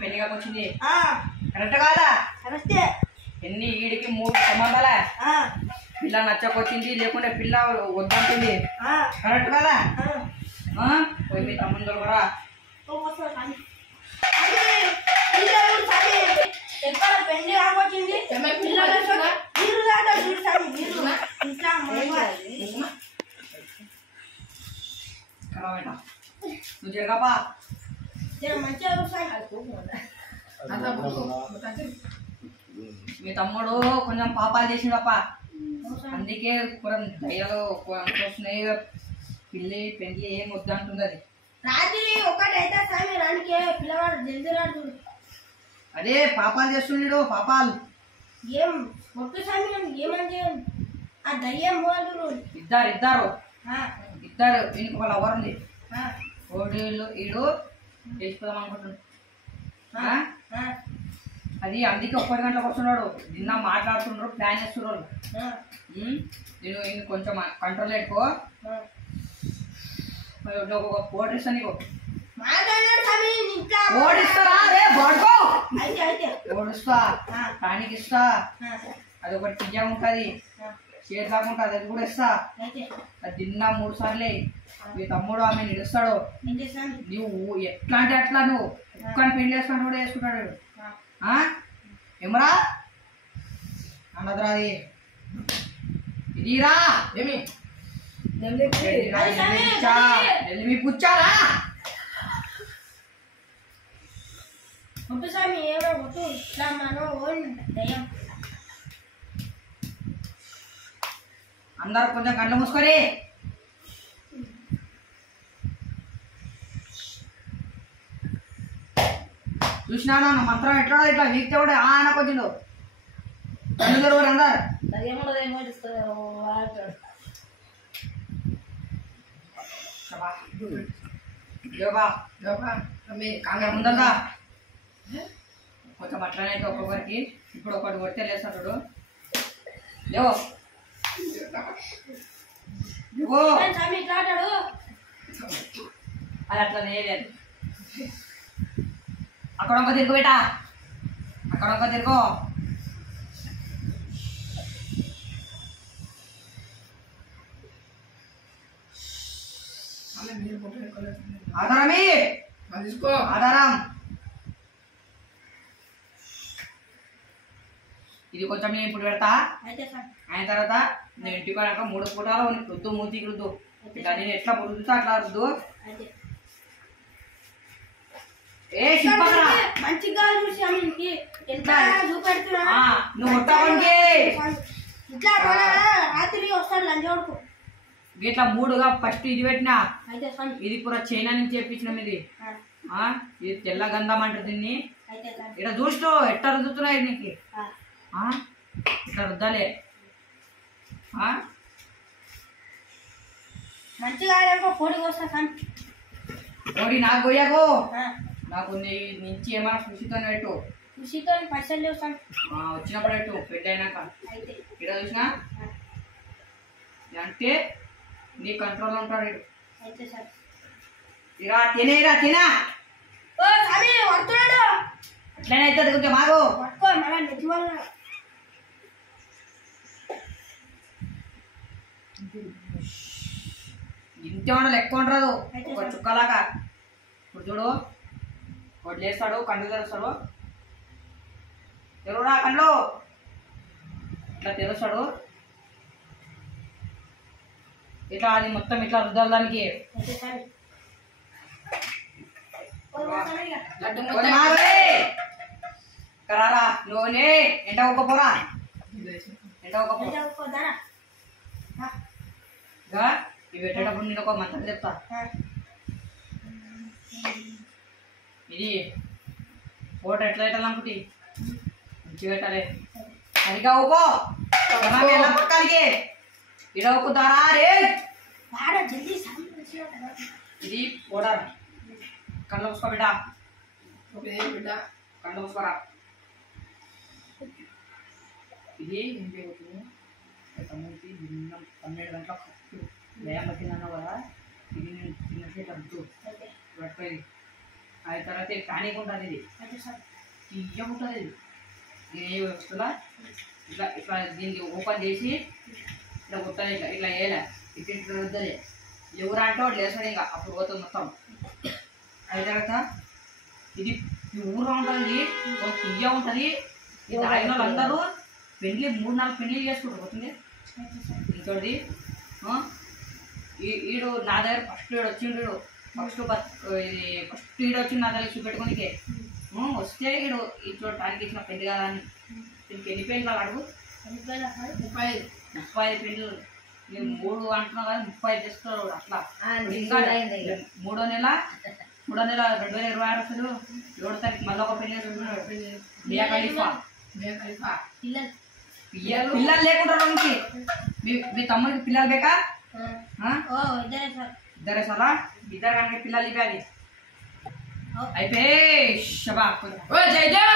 పెళ్లి కాకొచ్చింది కరెక్ట్ కాదా? కరెక్టే. ఎన్ని ఈడికి 3 సంబంధాలే. పిల్ల నచ్చకొచ్చింది, లేకుంటే పిల్ల వద్దంటుంది. కరెక్ట్ కదా? పోయి మీ తమ్ముడు కూడా ఎక్కడ పెళ్లి కాకొచ్చింది నువ్వు జరగపా మీ తమ్ముడు కొంచెం పాపాలు చేసిండప్ప, అందుకే దయ్యాలు వస్తున్నాయి. పిల్లి పెళ్లి ఏం వద్దంటుంది. అది రాత్రి ఒకటైతే స్వామి రానికే పిల్లవాడు జల్దీ రాడు. అదే పాపాలు చేస్తున్నాడు. పాపాలు ఏం మొట్టు స్వామి ఏమంటే ఆ దయ్యం వాళ్ళు ఇద్దరు దీనికి వాళ్ళ ఎవరుంది ఓడీళ్ళు ఈడు వేసిపోదాం అనుకుంటున్నాడు. అది అందుకే 1 గంటలకు వస్తున్నాడు. నిన్న మాట్లాడుతున్నాడు, ప్లాన్ చేస్తున్నాడు. నేను కొంచెం కంట్రోల్ పెట్టుకో. ఒక కోడ్ ఇస్తా నీకు. ఓడిస్తారా? ఓడిస్తా, టానిక్ ఇస్తా. అది ఒకటి పిజ్జా ఉంటుంది, షేర్ దాకా ఉంటుంది, అది కూడా ఇస్తా. అది తిన్నా 3 సార్లే. మీ తమ్ముడు ఆమె నిలుస్తాడు. నువ్వు ఎట్లా అంటే అట్లా నువ్వు ఒక్కని పెళ్లి వేసుకుంటూ కూడా వేసుకుంటాడు. ఏమరా అన్నదిరా అది ఇదిరా ఏమి కూర్చారా? అందరు కొంచెం కళ్ళు మూసుకొని చూసినా మంత్రం ఎట్లా ఇట్లా వీక్తే కూడా అనకొచ్చిండు. కళ్ళు తెరవరు అందరు. ముందా కొంచెం అట్లనే అయితే ఒక్కొక్కరికి ఇప్పుడు ఒకటి కొడితే లేస్తాడు. లేవో అది అట్లా లేదు. అక్కడ ఒక తిరుగు బేటా, అక్కడ ఒక తిరుగు. ఆధారమే తీసుకో. ఆధారం ఇది కొంచెం నేను ఇప్పుడు పెడతా. అయిన తర్వాత నేను ఇంటికి పోయాక 3 పూటాలు రుద్దు, మూతికి రుద్దు. ఇట్లా నేను ఎట్లా రుద్దుతా అట్లా రుద్దు. మంచిగా నువ్వు ముట్టవండి రాత్రి వస్తాడు లంచోడుకు. ఇట్లా 3గా ఫస్ట్ ఇది పెట్టినా. ఇది పూరా చైనా నుంచి చేపించినాం. ఇది తెల్ల గంధం అంటారు దీన్ని. ఇక్కడ చూస్తూ ఎట్లా రుద్దుతున్నాయి నీకు. ఇట్లా రుద్దాలే. మంచిగా కోడి వస్తా. కోడి నాకు పోయాకు. నాకు నుంచి ఏమైనా కృషితో పెట్టు. కృషితో పైసలు లేవుతాను వచ్చినప్పుడు పెట్టు. పెళ్ళి అయినాక ఇక్కడ చూసినా అంటే నీ కంట్రోల్లో ఉంటాడు. ఇక తినేరా తినా అట్లనే అవుతుంది. కొంచెం మాకు ఇంతేమన్నా లెక్క ఉండరాదు. ఒక చుక్కలాగా ఇప్పుడు చూడు. ఒకటి లేస్తాడు, కళ్ళు తెరుస్తాడు. తెరువురా కళ్ళు. ఇట్లా తెరుస్తాడు. ఇట్లా అది మొత్తం ఇట్లా రుద్దాలి దానికి. కరారా నువ్వునే ఎంట ఒక్కపోరా. ఎంట ఒక్కపోరా ఇవి పెట్టేటప్పుడు నేను ఒక మంత్రం చెప్తా. ఇది ఫోటో ఎట్లా పెట్టాలనుకుంటే మంచిగా పెట్టాలి. సరిగా ఊకో పక్కడికి ఇడ ఒక్కుతారా రే. ఇది పౌడర్ కళ్ళు మూసుకో బిడ్డ. కళ్ళు మూసుకోరా. ఇది ఏం చేయబోతుంది. తమ్ముడికి 12 గంటలకు భయం పట్టిందన్నావు కదా. ఇది నేను చిన్న సేపు అద్దు పట్టుకోది. అది తర్వాత ప్యానిక్ ఉంటుంది ఇది అయితే సార్ తీయ ఉంటుంది ఇది ఏ వస్తువులా ఇట్లా ఇట్లా దీనికి ఓపెన్ చేసి ఇట్లా కొట్టాలి ఇట్లా ఇట్లా వేయాలి ఇట్లా వద్దలే ఎవరు అంటే వాడు లేసాడు ఇంకా అప్పుడు పోతుంది మొత్తం అయిన తర్వాత ఇది ఊరుగా ఉంటుంది తీయ ఉంటుంది ఇది ఆయన వాళ్ళందరూ పెళ్ళి 3-4 పెళ్ళిళ్ళు చేసుకుంటారు పోతుంది ఇంకోటి ఈడు నా దగ్గర ఫస్ట్ ఈడు వచ్చిండు ఇది ఫస్ట్ ఈడు వచ్చింది నా దగ్గర చూపెట్టుకోనికే వస్తే ఈడు ఈ చూడటానికి ఇచ్చిన పెళ్లి కదా అని దీనికి ఎన్ని పెళ్ళి అడుగు 35 పెళ్ళిళ్ళు నేను 3 అంటున్నా కదా 35 చేస్తారు అట్లా ఇంకా 3వ నెల 2026 అసలు 7వ తారీఖు మళ్ళీ ఒక పెళ్ళి మియా ఖలీఫా పిల్లలు లేకుండా నుంచి మీ తమ్ముడికి పిల్లలు బేకా ఇద్దరే సారా ఇద్దరు కనుక పిల్లలు ఇవ్వాలి అయిపోయి శబా జై జై